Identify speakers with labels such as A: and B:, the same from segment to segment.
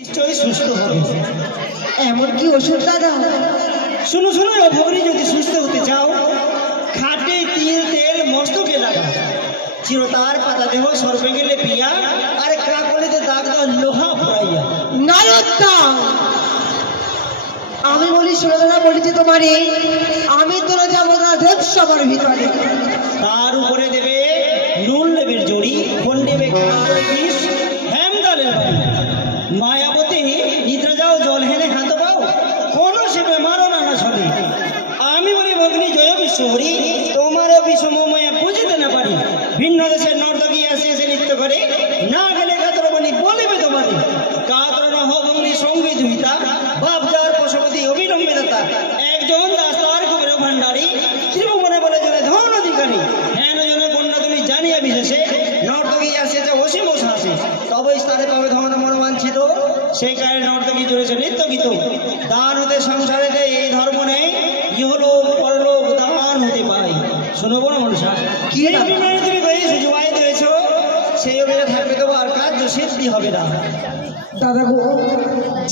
A: নিশ্চয়ই সুস্থ হবে।
B: এমন কি ওষুধ দাদা?
A: শুনো শুনো ভগরি যদি সুস্থ হতে চাও খাটে তিল তেল মস্তকে লাগা চিরতার পাতা দেহ সর্বে গেলে পিয়া আর কাকলিতে দাগ দাও লোহা ফুরাইয়া।
B: নারদা আমি বলি দাদা বলেছি তোমারে আমি তোরা যাব না দেব সবার ভিতরে।
A: তার উপরে দেবে নুন লেবের জড়ি কোন দেবে বিশ্বহরি তোমারও বিষমময়া বুঝিতে না পারি। ভিন্ন সেই অভিনয় থাকবে তো আর কার্য সিদ্ধি হবে না।
B: দাদা গো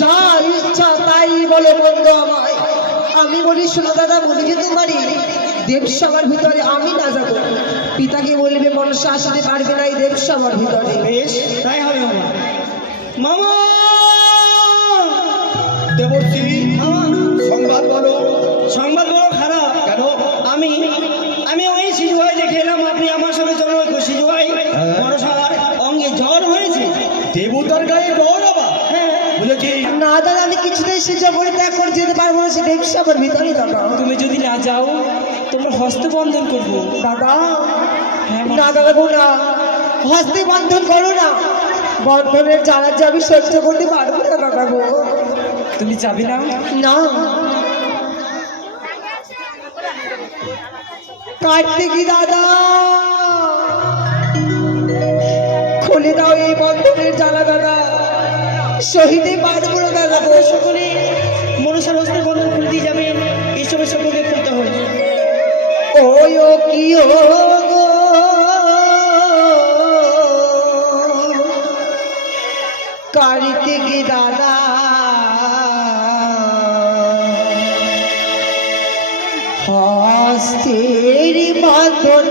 B: যা ইচ্ছা তাই বলে বন্ধু আমায়। আমি বলি শোনো দাদা বলি যে তোমারই দেবসভার ভিতরে আমি না যাব। পিতাকে বলবে মনসা আসতে পারবে না এই দেবসভার ভিতরে।
A: বেশ তাই হবে মামা। মামা!
C: দেবর্ষি সংবাদ বলো।
A: সংবাদ বড় খারাপ
C: কেন
A: আমি আমি ওই শিশুভাই দেখে এলাম আপনি আমার সঙ্গে চলো শিশুভাই
C: হ্যাঁ।
A: বড়সার অঙ্গে জ্বর হয়েছে
C: দেবতার গায়ে গৌরবা
A: হ্যাঁ
C: বুঝেছি
B: না দাদা আমি কিছুতেই সে ত্যাগ করে যেতে পারব না সে দেবসভার ভিতরে দাদা।
D: তুমি যদি না যাও তোমার হস্তবন্ধন করব।
B: দাদা?
D: হ্যাঁ
B: না দাদা না। হস্তে বন্ধন করো না। বন্ধনের জ্বালা যে আমি সহ্য করতে পারব না দাদা গো।
D: তুমি যাবে না?
B: না। কার্তিকি দাদা? খুলে দাও এই বন্ধনের জ্বালা দাদা। শহীদে পারব না গো
A: সকলে মনসার হস্তে বন্ধন খুলে দিয়ে যাবে। এসবের সকলকে করতে হয়।
B: ওই ও কি ও গো। কার্তিকি দাদা। হস্তের বন্ধন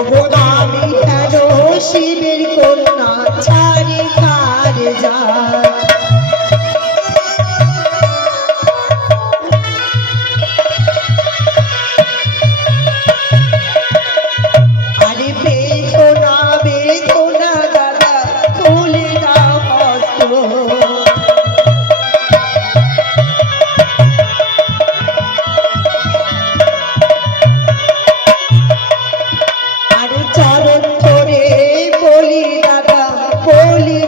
B: খোদা শিবের কো holy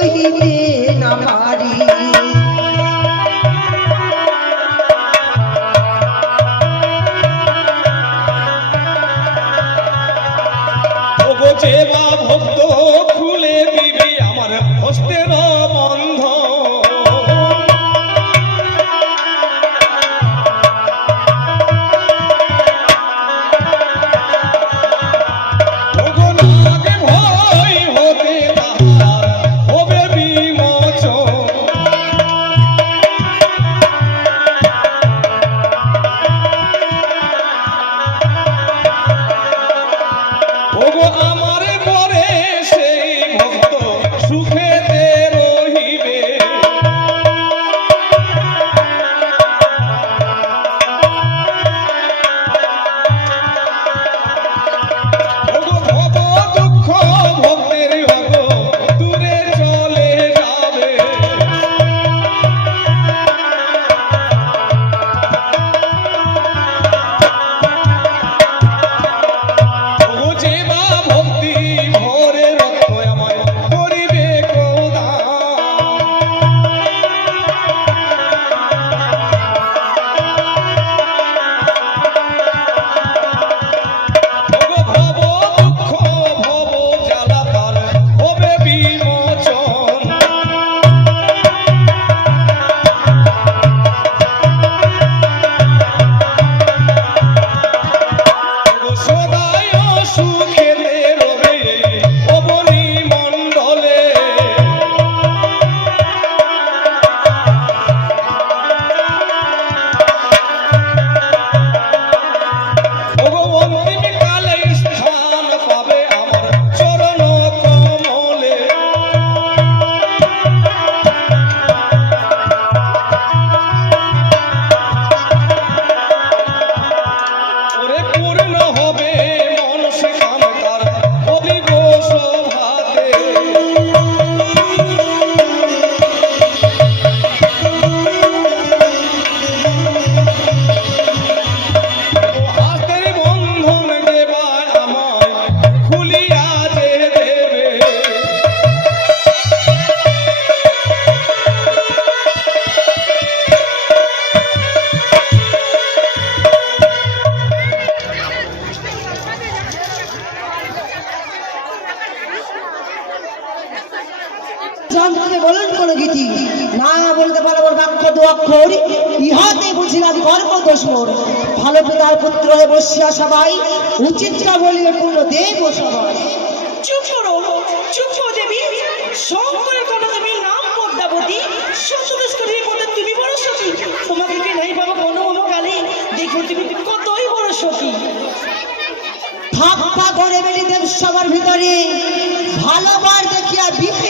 B: ওই দিন সন্তানকে বলন করে গীতি। না বলতে পারো ওর বাক্য দু অক্ষর ইহাতে বুঝিলাম গর্ব দোষ মোর। ভালো পিতার পুত্র বসিয়া সবাই উচিত বলিয়ে পূর্ণ দেব সবাই।
D: চুপ করো চুপ করো দেবী। শঙ্করের কোনো তুমি নাম পদ্মাবতী। সন্তোষ করে তুমি বড় সখী। তোমাকে কি নাই বাবা কোনো কোনো কালে। দেখবে তুমি কতই বড় সখী।
B: ফাঁপা করে বেরিয়ে দেব সবার ভিতরে ভালোবার দেখিয়া বিপে